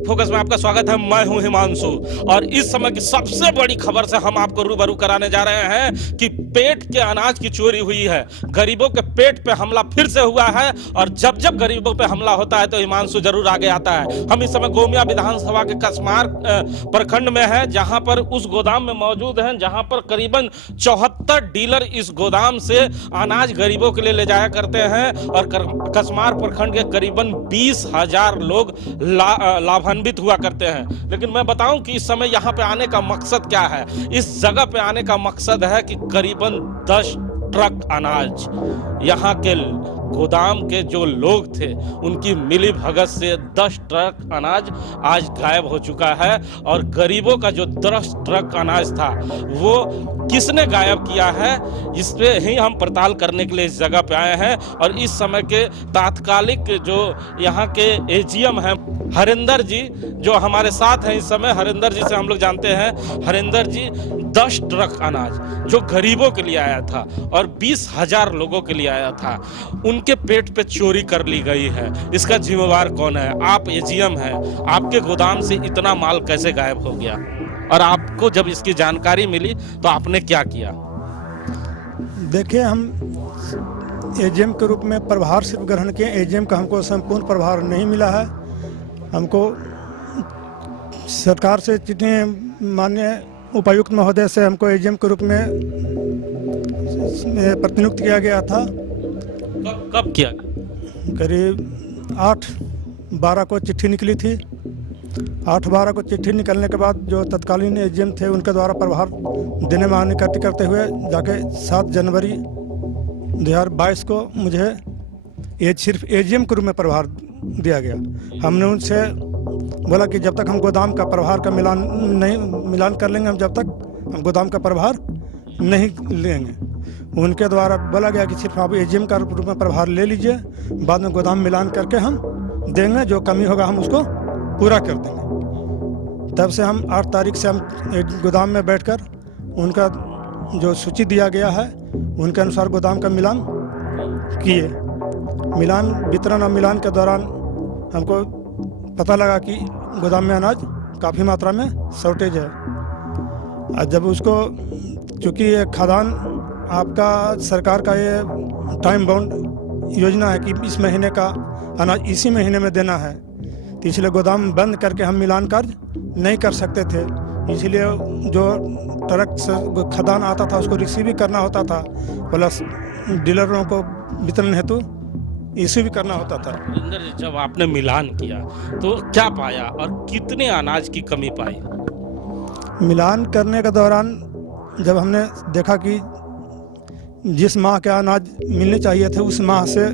Focus में आपका स्वागत है। मैं हूं हिमांशु और इस समय की सबसे बड़ी खबर से हम आपको रूबरू कराने जा रहे हैं कि पेट के अनाज की चोरी हुई है। गरीबों के पेट पे हमला फिर से हुआ है और जब जब गरीबों पे हमला होता है तो हिमांशु जरूर आगे आता है। हम इस समय गोमिया विधानसभा के कसमार प्रखंड में हैं, जहां पर उस गोदाम में मौजूद हैं, जहां पर करीबन 74 डीलर इस गोदाम से अनाज गरीबों के लिए ले जाया करते हैं और कसमार प्रखंड के करीबन 20,000 लोग लाभान्वित हुआ करते हैं। लेकिन मैं बताऊं कि इस समय यहाँ पे आने का मकसद क्या है। इस जगह पे आने का मकसद है कि करीबन 10 ट्रक अनाज यहाँ के गोदाम के जो लोग थे उनकी मिली भगत से 10 ट्रक अनाज आज गायब हो चुका है और गरीबों का जो 10 ट्रक अनाज था वो किसने गायब किया है, इस पे ही हम पड़ताल करने के लिए इस जगह पे आए हैं। और इस समय के तात्कालिक जो यहाँ के एजीएम हैं हरिंदर जी, जो हमारे साथ हैं इस समय, हरिंदर जी से हम लोग जानते हैं। हरिंदर जी, 10 ट्रक अनाज जो गरीबों के लिए आया था और 20,000 लोगों के लिए आया था, उनके पेट पे चोरी कर ली गई है। इसका जिम्मेवार कौन है? आप एजीएम हैं, आपके गोदाम से इतना माल कैसे गायब हो गया? और आपको जब इसकी जानकारी मिली तो आपने क्या किया? देखिए, हम एजीएम के रूप में प्रभार सिर्फ ग्रहण किए। एजीएम का हमको संपूर्ण प्रभार नहीं मिला है। हमको सरकार से चिट्ठी, माननीय उपायुक्त महोदय से हमको एजीएम के रूप में प्रतिनियुक्त किया गया था। कब किया? करीब 8/12 को चिट्ठी निकली थी। 8/12 को चिट्ठी निकलने के बाद जो तत्कालीन एजीएम थे उनके द्वारा प्रभार देने में आनुकूल्य करते हुए जाके 7 जनवरी 2022 को मुझे सिर्फ एजीएम के रूप में प्रभार दिया गया। हमने उनसे बोला कि जब तक हम गोदाम का प्रभार का मिलान कर लेंगे, हम जब तक हम गोदाम का प्रभार नहीं लेंगे। उनके द्वारा बोला गया कि सिर्फ आप एजीएम का रूप में प्रभार ले लीजिए, बाद में गोदाम मिलान करके हम देंगे, जो कमी होगा हम उसको पूरा कर देंगे। तब से हम 8 तारीख से हम गोदाम में बैठकर उनका जो सूची दिया गया है उनके अनुसार गोदाम का मिलान किए। मिलान, वितरण और मिलान के दौरान हमको पता लगा कि गोदाम में अनाज काफ़ी मात्रा में शॉर्टेज है। और जब उसको, चूँकि ये खाद्यान्न आपका सरकार का ये टाइम बाउंड योजना है कि इस महीने का अनाज इसी महीने में देना है, तो इसलिए गोदाम बंद करके हम मिलान कार्य नहीं कर सकते थे। इसलिए जो ट्रक से खाद्यान्न आता था उसको रिसीव भी करना होता था, प्लस डीलरों को वितरण हेतु इश्यू भी करना होता था। हरिंदर जी, जब आपने मिलान किया तो क्या पाया और कितने अनाज की कमी पाई? मिलान करने के दौरान जब हमने देखा कि जिस माह का अनाज मिलने चाहिए थे उस माह से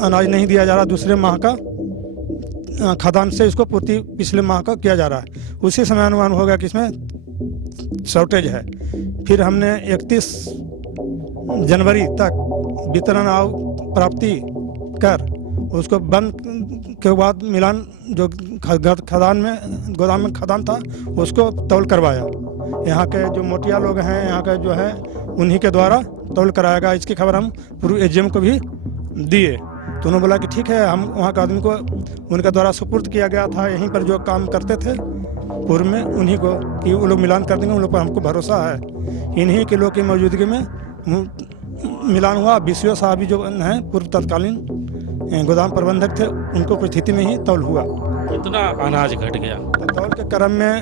अनाज नहीं दिया जा रहा, दूसरे माह का खाद्यान्न से इसको पूर्ति पिछले माह का किया जा रहा है, उसी समय अनुमान हो गया कि इसमें शॉर्टेज है। फिर हमने 31 जनवरी तक वितरण प्राप्ति कर उसको बंद के बाद मिलान, जो खाद्यान्न में गोदाम में खाद्यान्न था उसको तौल करवाया। यहाँ के जो मोटिया लोग हैं, यहाँ का जो है, उन्हीं के द्वारा तौल कराएगा। इसकी खबर हम पूर्व एजीएम को भी दिए, तो उन्होंने बोला कि ठीक है। हम वहाँ के आदमी को उनके द्वारा सुपुर्द किया गया था, यहीं पर जो काम करते थे पूर्व में, उन्हीं को, कि वो लोग मिलान कर देंगे, उन लोग पर हमको भरोसा है। इन्हीं के लोग की मौजूदगी में मिलान हुआ। बीसीओ साहब भी जो हैं पूर्व तत्कालीन गोदाम प्रबंधक थे, उनको परिस्थिति में ही तौल हुआ। कितना अनाज घट गया? तौल के क्रम में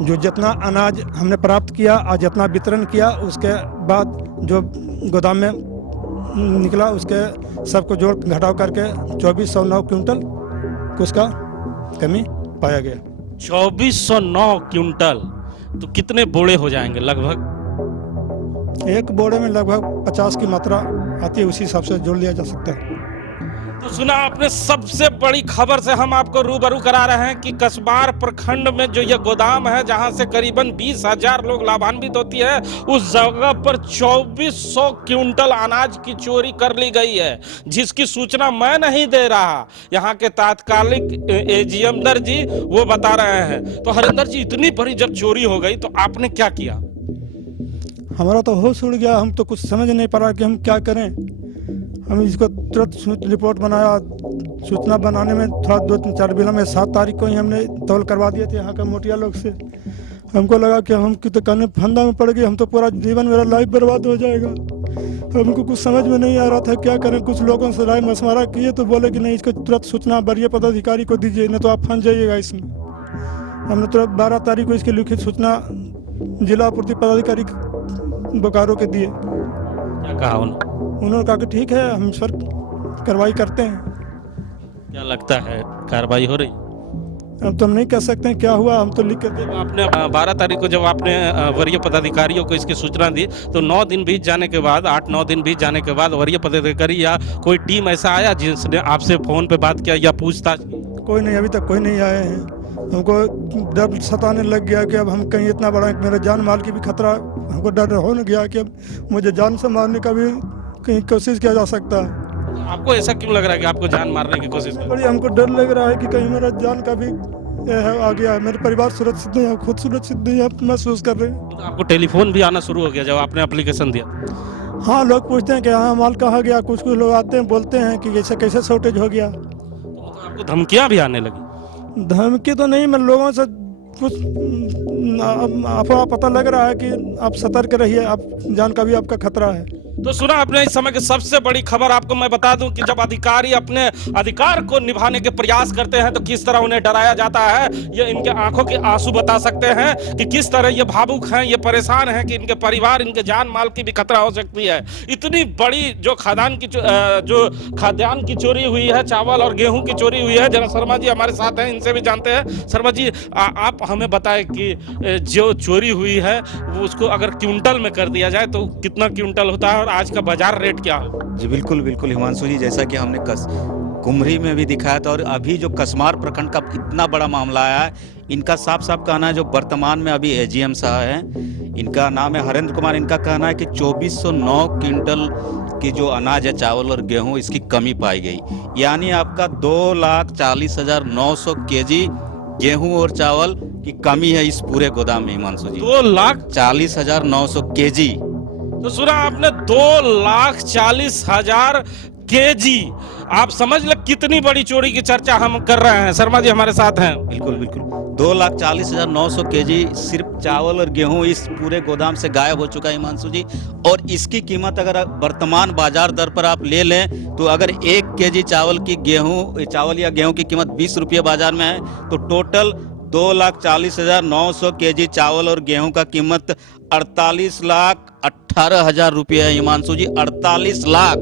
जो जितना अनाज हमने प्राप्त किया और जितना वितरण किया, उसके बाद जो गोदाम में निकला उसके सबको जोड़ घटाव करके 2409 क्विंटल उसका कमी पाया गया। 2409 क्विंटल, तो कितने बोड़े हो जाएंगे लगभग? एक बोरे में लगभग 50 की मात्रा आती है, उसी हिसाब से जोड़ लिया जा सकता है। तो सुना आपने, सबसे बड़ी खबर से हम आपको रूबरू करा रहे हैं कि कसबार प्रखंड में जो ये गोदाम है जहां से करीबन 20,000 लोग लाभान्वित होती है, उस जगह पर 2400 क्विंटल अनाज की चोरी कर ली गई है, जिसकी सूचना मैं नहीं दे रहा, यहाँ के तात्कालिक एजीएम दर जी वो बता रहे हैं। तो हरिंदर जी, इतनी बड़ी जब चोरी हो गई तो आपने क्या किया? हमारा तो होश उड़ गया, हम तो कुछ समझ नहीं पा रहा कि हम क्या करें। हम इसको तुरंत रिपोर्ट बनाया, सूचना बनाने में थोड़ा 2-4 बिना में 7 तारीख को ही हमने तौल करवा दिए थे यहाँ के मोटिया लोग से। हमको लगा कि हम की तो कहने फंदा में पड़ गए, हम तो पूरा जीवन मेरा लाइफ बर्बाद हो जाएगा। हमको कुछ समझ में नहीं आ रहा था क्या करें। कुछ लोगों से राय मशवरा किए तो बोले कि नहीं, इसको तुरंत सूचना वरीय पदाधिकारी को दीजिए, नहीं तो आप फंस जाइएगा इसमें। हमने तुरंत 12 तारीख को इसकी लिखित सूचना जिला पूर्ति पदाधिकारी बोकारो के दिए। क्या कहा उन्होंने कहा कि ठीक है, हम इस पर कार्रवाई करते हैं। क्या लगता है कार्रवाई हो रही? अब तो हम नहीं कह सकते हैं क्या हुआ, हम तो लिख कर दे। आपने 12 तारीख को जब आपने वरीय पदाधिकारियों को इसकी सूचना दी तो 9 दिन बीत जाने के बाद, 8-9 दिन बीत जाने के बाद वरीय पदाधिकारी या कोई टीम ऐसा आया जिसने आपसे फोन पे बात किया या पूछताछ की? कोई नहीं, अभी तक कोई नहीं आए हैं। हमको डर सताने लग गया कि अब हम कहीं इतना बड़ा, मेरे जान माल की भी खतरा, हमको डर हो न गया कि अब मुझे जान से मारने का भी कहीं कोशिश किया जा सकता है। आपको ऐसा क्यों लग रहा है कि आपको जान मारने की कोशिश कर? बड़ी हमको डर लग रहा है कि कहीं मेरा जान का भी आ गया है। मेरे परिवार सुरक्षित नहीं है, खुद सुरक्षित नहीं है महसूस कर रहे हैं। तो आपको टेलीफोन भी आना शुरू हो गया जब आपने एप्लीकेशन दिया? हाँ, लोग पूछते हैं कि हाँ माल कहाँ गया। कुछ लोग आते हैं बोलते हैं कि ऐसे कैसे शॉर्टेज हो गया। तो आपको धमकियां भी आने लगी? धमकी तो नहीं, मैं लोगों से कुछ अफवाह पता लग रहा है कि आप सतर्क रहिए, आप जान का भी आपका खतरा है। तो सुना आपने इस समय की सबसे बड़ी खबर। आपको मैं बता दूं कि जब अधिकारी अपने अधिकार को निभाने के प्रयास करते हैं तो किस तरह उन्हें डराया जाता है। ये इनके आंखों के आंसू बता सकते हैं कि किस तरह ये भावुक हैं, ये परेशान हैं कि इनके परिवार, इनके जान माल की भी खतरा हो सकती है। इतनी बड़ी जो खाद्यान्न की चोरी हुई है, चावल और गेहूं की चोरी हुई है। जरा शर्मा जी हमारे साथ हैं, इनसे भी जानते हैं। शर्मा जी, आप हमें बताएं कि जो चोरी हुई है वो उसको अगर क्विंटल में कर दिया जाए तो कितना क्विंटल होता है और आज का बाजार रेट क्या है? जी बिल्कुल बिल्कुल हिमांशु जी, जैसा कि हमने कुमरी में भी दिखाया था और अभी जो कसमार प्रखंड का इतना बड़ा मामला आया है, इनका साफ साफ कहना है, जो वर्तमान में अभी एजीएम साहब हैं, इनका नाम है हरेंद्र कुमार। इनका कहना है कि 2409 क्विंटल की जो अनाज है, चावल और गेहूं, इसकी कमी पाई गई। यानी आपका 2,40,900 केजी गेहूं और चावल की कमी है इस पूरे गोदाम में हिमांशु जी। 2,40,900 केजी। तो सुना आपने, 2,40,000 केजी। आप समझ ले कितनी बड़ी चोरी की चर्चा हम कर रहे हैं। शर्मा जी हमारे साथ हैं। बिल्कुल बिल्कुल, 2,40,900 केजी सिर्फ चावल और गेहूं इस पूरे गोदाम से गायब हो चुका है हिमांशु जी। और इसकी कीमत अगर वर्तमान बाजार दर पर आप ले लें तो अगर 1 केजी चावल या गेहूं की कीमत 20 रुपये बाजार में है तो टोटल 2,40,900 केजी चावल और गेहूं का कीमत 48,18,000 रुपये है हिमांशु जी। 48 लाख,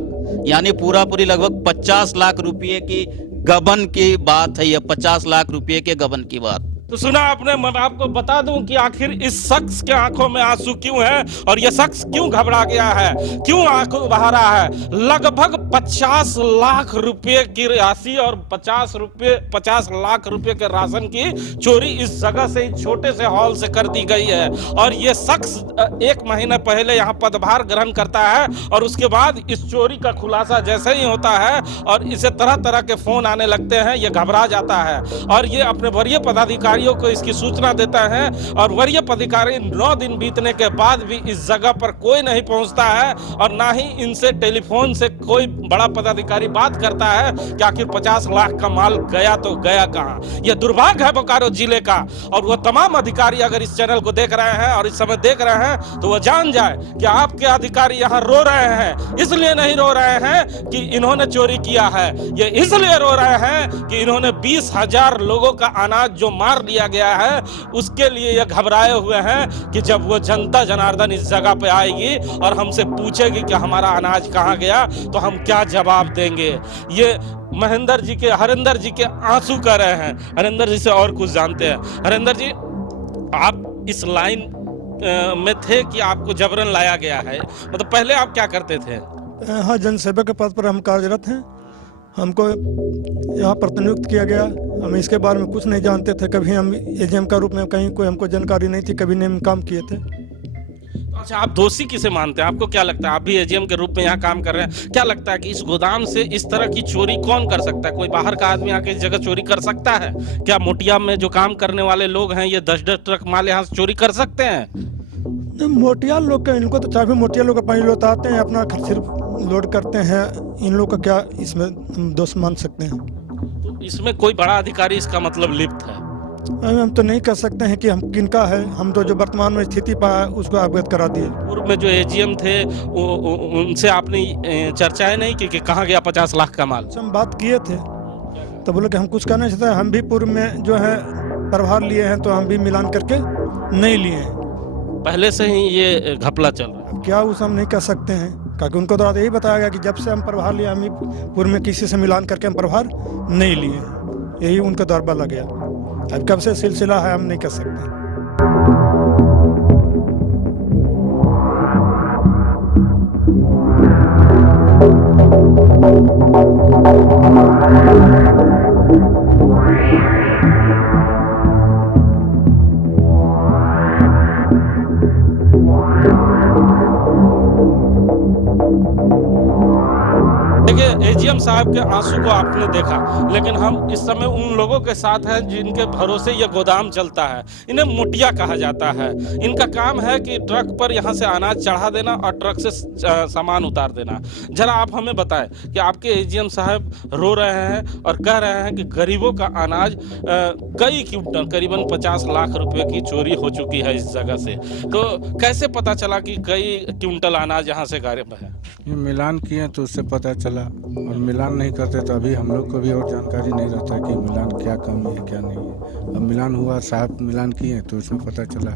यानी पूरी लगभग 50 लाख रुपये की गबन की बात है। ये 50 लाख रुपये के गबन की बात। तो सुना आपने। मैं आपको बता दूं कि आखिर इस शख्स के आंखों में आंसू क्यों है और यह शख्स क्यों घबरा गया है, क्यों आंखों बहा रहा है। लगभग 50 लाख रुपए की राशि और 50 लाख रुपए के राशन की चोरी इस जगह से, छोटे से हॉल से कर दी गई है। और यह शख्स 1 महीने पहले यहाँ पदभार ग्रहण करता है और उसके बाद इस चोरी का खुलासा जैसे ही होता है और इसे तरह तरह के फोन आने लगते हैं, ये घबरा जाता है और ये अपने वरीय पदाधिकारी को इसकी सूचना देता है। और वरीय पदाधिकारी 9 दिन बीतने के बाद भी इस जगह पर कोई नहीं पहुंचता है और ना ही इनसे टेलीफोन से कोई बड़ा पदाधिकारी बात करता है कि आखिर 50 लाख का माल गया तो गया कहां। यह दुर्भाग्य है बोकारो जिले का। और वह तमाम अधिकारी अगर इस चैनल को देख रहे हैं और इस समय देख रहे हैं तो वह जान जाए कि आपके अधिकारी यहाँ रो रहे हैं। इसलिए नहीं रो रहे हैं कि इन्होंने चोरी किया है, ये इसलिए रो रहे हैं कि इन्होंने 20,000 लोगों का अनाज जो मार लिया गया है उसके लिए ये घबराए हुए हैं कि जब वो जनता जनार्दन इस जगह पे आएगी और हमसे पूछेगी कि हमारा अनाज कहाँ गया तो हम क्या जवाब देंगे। ये हरेंद्र जी के आंसू कर रहे हैं। हरेंद्र जी से और कुछ जानते हैं। हरेंद्र जी, आप इस लाइन में थे कि आपको जबरन लाया गया है, मतलब पहले आप क्या करते थे? हाँ, जनसेवा के पद पर हम कार्यरत हैं। हमको यहाँ प्रतिनियुक्त किया गया। हम इसके बारे में कुछ नहीं जानते थे। कभी हम एजीएम का रूप में कहीं कोई हमको जानकारी नहीं थी, कभी नहीं हम काम किए थे। अच्छा, आप दोषी किसे मानते हैं? आपको क्या लगता है, आप भी एजीएम के रूप में यहाँ काम कर रहे हैं, क्या लगता है कि इस गोदाम से इस तरह की चोरी कौन कर सकता है? कोई बाहर का आदमी आके इस जगह चोरी कर सकता है क्या? मोटिया में जो काम करने वाले लोग हैं ये 10-10 ट्रक माल यहाँ से चोरी कर सकते हैं? मोटिया लोग का, इनको तो चाहे मोटिया लोग का पानी लौटाते हैं, अपना सिर्फ लोड करते हैं। इन लोग का क्या इसमें हम दोष मान सकते हैं? तो इसमें कोई बड़ा अधिकारी इसका मतलब लिप्त है? हम तो नहीं कह सकते हैं कि हम किनका है, हम तो जो वर्तमान में स्थिति पा है उसको अवगत करा दिए। पूर्व में जो एजीएम थे उनसे आपने चर्चाएं नहीं की कि कहाँ गया 50 लाख का माल? हम बात किए थे तो बोले कि हम कुछ कहना चाहते हैं, हम भी पूर्व में जो है प्रभार लिए हैं तो हम भी मिलान करके नहीं लिए हैं। पहले से ही ये घपला चल रहा है? अब क्या उस हम नहीं कह सकते हैं, क्योंकि उनको द्वारा यही बताया गया कि जब से हम प्रभार लिए हम ही पूर्व में किसी से मिलान करके हम प्रभार नहीं लिए, यही उनका द्वारा बोला गया। अब कब से सिलसिला है हम नहीं कह सकते। देखिए, एजीएम साहब के आंसू को आपने देखा, लेकिन हम इस समय उन लोगों के साथ हैं जिनके भरोसे ये गोदाम चलता है। इन्हें मुटिया कहा जाता है। इनका काम है कि ट्रक पर यहाँ से अनाज चढ़ा देना और ट्रक से सामान उतार देना। जरा आप हमें बताएं कि आपके एजीएम साहब रो रहे हैं और कह रहे हैं कि गरीबों का अनाज कई क्विंटल, करीबन 50 लाख रुपए की चोरी हो चुकी है इस जगह से। तो कैसे पता चला कि कई क्विंटल अनाज यहाँ से गायब है? ये मिलान किए तो उससे पता चला, और मिलान नहीं करते तो अभी हम लोग को भी और जानकारी नहीं रहता कि मिलान क्या कमी है क्या नहीं है। अब मिलान हुआ, साहब मिलान किए तो उसमें पता चला।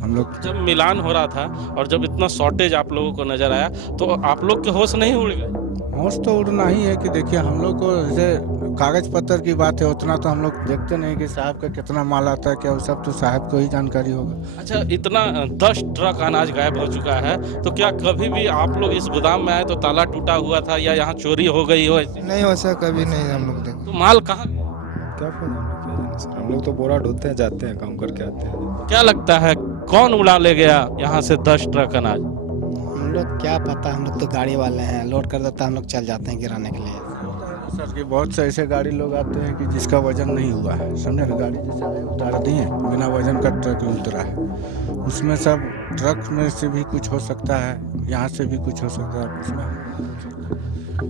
हम लोग जब मिलान हो रहा था और जब इतना शॉर्टेज आप लोगों को नजर आया तो आप लोग के होश नहीं उड़ गए? होश तो उड़ना ही है कि देखिए हम लोग को जैसे कागज पत्र की बात है उतना तो हम लोग देखते नहीं कि साहब का कितना माल आता है क्या, वो सब तो साहब को ही जानकारी होगा। अच्छा, इतना 10 ट्रक अनाज गायब हो चुका है, तो क्या कभी भी आप लोग इस गोदाम में आए तो ताला टूटा हुआ था या यहाँ चोरी हो गई हो? नहीं, वैसा कभी नहीं हम लोग देखे। तो माल कहाँ गया? क्या पता क्या जाने सर, हम लोग तो बोरा ढोते हैं, जाते हैं काम करके आते हैं। क्या लगता है कौन उड़ा ले गया यहाँ से 10 ट्रक अनाज? हम लोग क्या पता, हम लोग तो गाड़ी वाले हैं, लोड कर देता है, हम लोग चल जाते हैं गिराने के लिए। सर कि बहुत से ऐसे गाड़ी लोग आते हैं कि जिसका वजन नहीं हुआ है, समझे ना, गाड़ी जैसे आए उतार दिए, बिना वजन का ट्रक ही उतरा है, उसमें सब ट्रक में से भी कुछ हो सकता है, यहाँ से भी कुछ हो सकता है उसमें।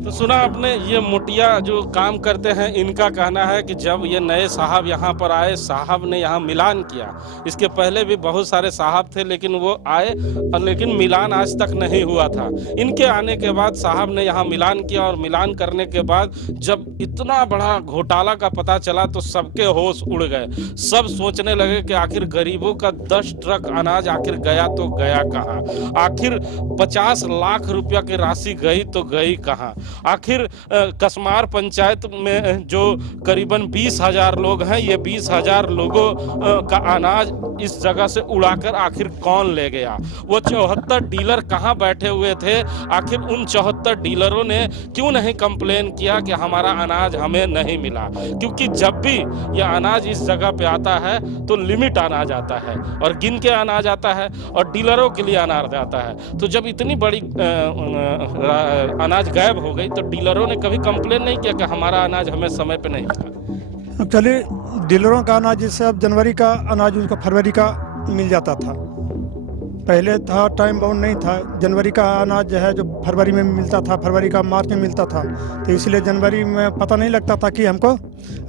तो सुना आपने, ये मुटिया जो काम करते हैं इनका कहना है कि जब ये नए साहब यहाँ पर आए, साहब ने यहाँ मिलान किया। इसके पहले भी बहुत सारे साहब थे लेकिन वो आए और लेकिन मिलान आज तक नहीं हुआ था। इनके आने के बाद साहब ने यहाँ मिलान किया और मिलान करने के बाद जब इतना बड़ा घोटाला का पता चला तो सबके होश उड़ गए। सब सोचने लगे कि आखिर गरीबों का 10 ट्रक अनाज आखिर गया तो गया कहाँ? आखिर 50 लाख रुपया की राशि गई तो गई कहाँ? आखिर कसमार पंचायत में जो करीबन 20,000 लोग हैं, ये 20,000 लोगों का अनाज इस जगह से उड़ाकर आखिर कौन ले गया? वो 74 डीलर कहाँ बैठे हुए थे? आखिर उन 74 डीलरों ने क्यों नहीं कंप्लेन किया कि हमारा अनाज हमें नहीं मिला? क्योंकि जब भी यह अनाज इस जगह पे आता है तो लिमिट अनाज आता है और गिन के अनाज आता है और डीलरों के लिए अनाज आता है। तो जब इतनी बड़ी अनाज गायब हो गई तो डीलरों ने कभी कंप्लेन नहीं किया कि हमारा अनाज हमें समय पे नहीं मिला? एक्चुअली डीलरों का अनाज जैसे अब जनवरी का अनाज उनको फरवरी का मिल जाता था, पहले था टाइम बाउंड नहीं था। जनवरी का अनाज जो है जो फरवरी में मिलता था, फरवरी का मार्च में मिलता था, तो इसलिए जनवरी में पता नहीं लगता था कि हमको।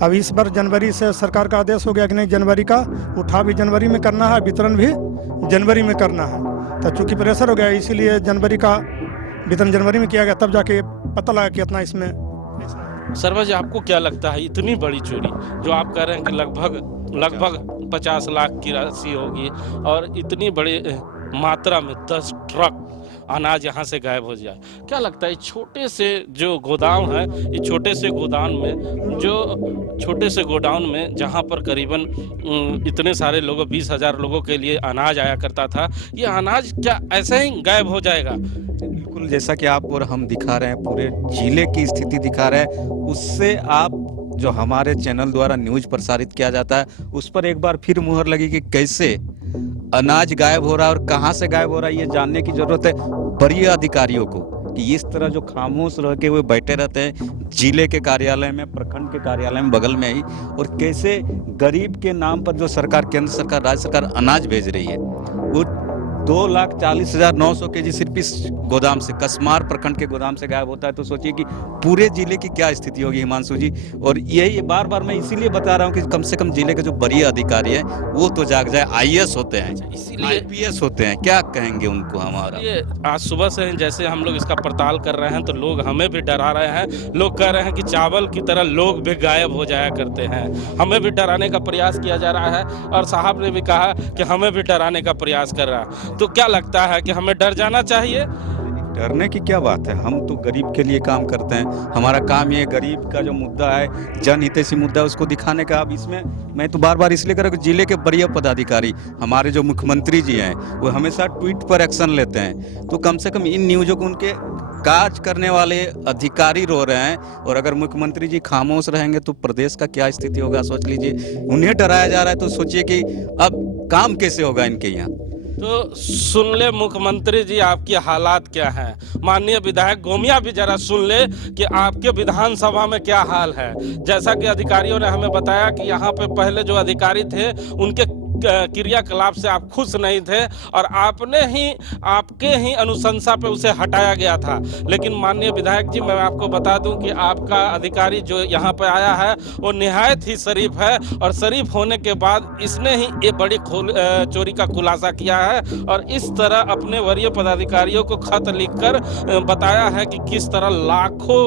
अब इस बार जनवरी से सरकार का आदेश हो गया कि नहीं, जनवरी का उठा भी जनवरी में करना है, वितरण भी जनवरी में करना है। तो चूँकि प्रेशर हो गया इसीलिए जनवरी का वितरण जनवरी में किया गया, तब जाके पता लगा कि इतना इसमें। शर्मा जी, आपको क्या लगता है इतनी बड़ी चोरी जो आप कह रहे हैं कि लगभग 50 लाख की राशि होगी और इतनी बड़ी मात्रा में 10 ट्रक अनाज यहाँ से गायब हो जाए, क्या लगता है छोटे से जो गोदाम है, इस छोटे से गोडाउन में जहाँ पर करीबन इतने सारे लोगों 20,000 लोगों के लिए अनाज आया करता था, ये अनाज क्या ऐसे ही गायब हो जाएगा? बिल्कुल, जैसा कि आप और हम दिखा रहे हैं, पूरे जिले की स्थिति दिखा रहे हैं, उससे आप जो हमारे चैनल द्वारा न्यूज़ प्रसारित किया जाता है उस पर एक बार फिर मुहर लगी कि कैसे अनाज गायब हो रहा है और कहाँ से गायब हो रहा है। ये जानने की ज़रूरत है बड़े अधिकारियों को कि इस तरह जो खामोश रह के हुए बैठे रहते हैं जिले के कार्यालय में, प्रखंड के कार्यालय में बगल में ही, और कैसे गरीब के नाम पर जो सरकार, केंद्र सरकार, राज्य सरकार अनाज भेज रही है, वो 2,40,900 केजी सिर्फ वापस गोदाम से, कसमार प्रखंड के गोदाम से गायब होता है, तो सोचिए कि पूरे जिले की क्या स्थिति होगी हिमांशु जी। और यही बार बार मैं इसीलिए बता रहा हूँ कि कम से कम जिले के जो वरीय अधिकारी हैं वो तो जाग जाए। आईएएस होते हैं, इसीलिए आईपीएस होते हैं, क्या कहेंगे उनको हमारा। ये आज सुबह से जैसे हम लोग इसका पड़ताल कर रहे हैं तो लोग हमें भी डरा रहे हैं। लोग कह रहे हैं कि चावल की तरह लोग भी गायब हो जाया करते हैं। हमें भी डराने का प्रयास किया जा रहा है और साहब ने भी कहा कि हमें भी डराने का प्रयास कर रहा है। तो क्या लगता है कि हमें डर जाना चाहिए? डरने की क्या बात है, हम तो गरीब के लिए काम करते हैं। हमारा काम ये गरीब का जो मुद्दा है, जनहितैषी मुद्दा है, उसको दिखाने का। अब इसमें मैं तो बार बार इसलिए कर रहा हूं कि जिले के वरीय पदाधिकारी, हमारे जो मुख्यमंत्री जी हैं, वो हमेशा ट्वीट पर एक्शन लेते हैं। तो कम से कम इन न्यूज़ों को उनके काज करने वाले अधिकारी रो रहे हैं, और अगर मुख्यमंत्री जी खामोश रहेंगे तो प्रदेश का क्या स्थिति होगा सोच लीजिए। उन्हें डराया जा रहा है तो सोचिए कि अब काम कैसे होगा इनके यहाँ। तो सुन ले मुख्यमंत्री जी आपकी हालात क्या हैं। माननीय विधायक गोमिया भी जरा सुन ले कि आपके विधानसभा में क्या हाल है। जैसा कि अधिकारियों ने हमें बताया कि यहाँ पे पहले जो अधिकारी थे उनके क्रियाकलाप से आप खुश नहीं थे और आपके ही अनुशंसा पे उसे हटाया गया था। लेकिन माननीय विधायक जी, मैं आपको बता दूं कि आपका अधिकारी जो यहाँ पे आया है वो निहायत ही शरीफ है, और शरीफ होने के बाद इसने ही ये बड़ी चोरी का खुलासा किया है और इस तरह अपने वरीय पदाधिकारियों को खत लिखकर बताया है कि किस तरह लाखों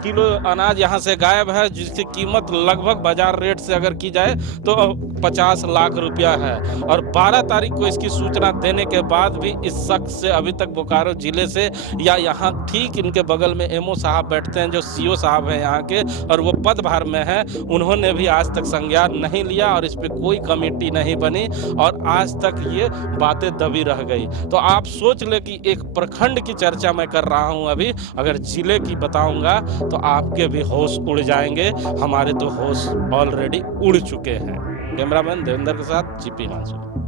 किलो अनाज यहाँ से गायब है, जिसकी कीमत लगभग बाजार रेट से अगर की जाए तो 50 लाख रुपया है। और 12 तारीख को इसकी सूचना देने के बाद भी इस शख्स से अभी तक बोकारो जिले से, या यहाँ ठीक इनके बगल में एमओ साहब बैठते हैं जो सीओ साहब हैं यहाँ के, और वो पदभार में हैं, उन्होंने भी आज तक संज्ञान नहीं लिया और इस पर कोई कमेटी नहीं बनी और आज तक ये बातें दबी रह गई। तो आप सोच ले कि एक प्रखंड की चर्चा मैं कर रहा हूँ अभी, अगर जिले की बताऊंगा तो आपके भी होश उड़ जाएंगे। हमारे तो होश ऑलरेडी उड़ चुके हैं। कैमरामैन देवेंद्र के साथ जीपी हिमांशु।